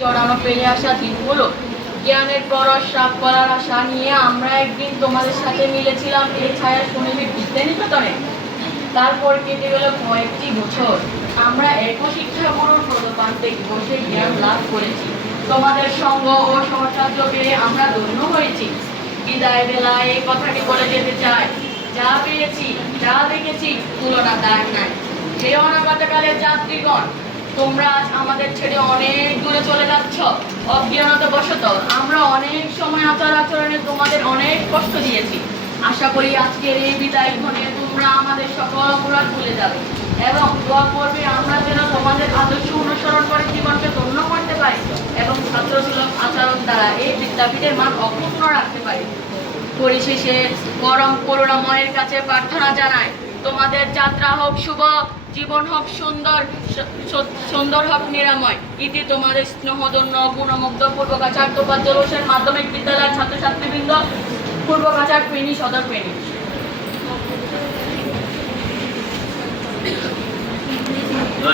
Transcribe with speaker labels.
Speaker 1: জড়ানো পেয়ে আসা দিনগুলো জ্ঞানের পরশ সাপ করার আশা নিয়ে আমরা একদিন তোমাদের সাথে মিলেছিলাম এই ছায়া শুনিবি বিদ্যানিকেতনে তারপর কেটে গেল কয়েকটি বছর। আমরা এক শিক্ষা গুরুর প্রদপান্তে বসে জ্ঞান লাভ করেছি। তোমাদের সঙ্গ ও সহসাহায্য পেয়ে আমরা ধন্য হয়েছি। বিদায় বেলায় এই কথাটি বলে যেতে চাই যা পেয়েছি, যা দেখেছি, তুলনা তার নাই। হে অনাগতকালের যাত্রীগণ, তোমরা আজ আমাদের ছেড়ে অনেক চলে যাচ্ছ? অজ্ঞানতা বশত। আমরা অনেক সময় আচার আচরণে তোমাদের অনেক কষ্ট দিয়েছি। আশা করি আজকের এই বিদায় ক্ষণে তোমরা আমাদের সকল অপরাধ ভুলে যাবে। এবং দোয়া করবে আমরা যেন তোমাদের আদর্শ অনুসরণ করে জীবনকে ধন্য করতে পারি এবং ছাত্রসুলভ আচরণ দ্বারা এই বিদ্যাপীঠের মান অক্ষুণ্ণ রাখতে পারি। পরিশেষে পরম করুণাময়ের কাছে প্রার্থনা জানায় তোমাদের যাত্রা হোক শুভ জীবন হোক সুন্দর সুন্দর হোক নিরাময়। ইতি তোমাদের স্নেহদন্য গুণমুগ্ধ পূর্বকাচার তোপাজ্য হোসেন মাধ্যমিক বিদ্যালয়ের ছাত্রছাত্রীবৃন্দ, পূর্বকাচার ফেনী সদর ফেনী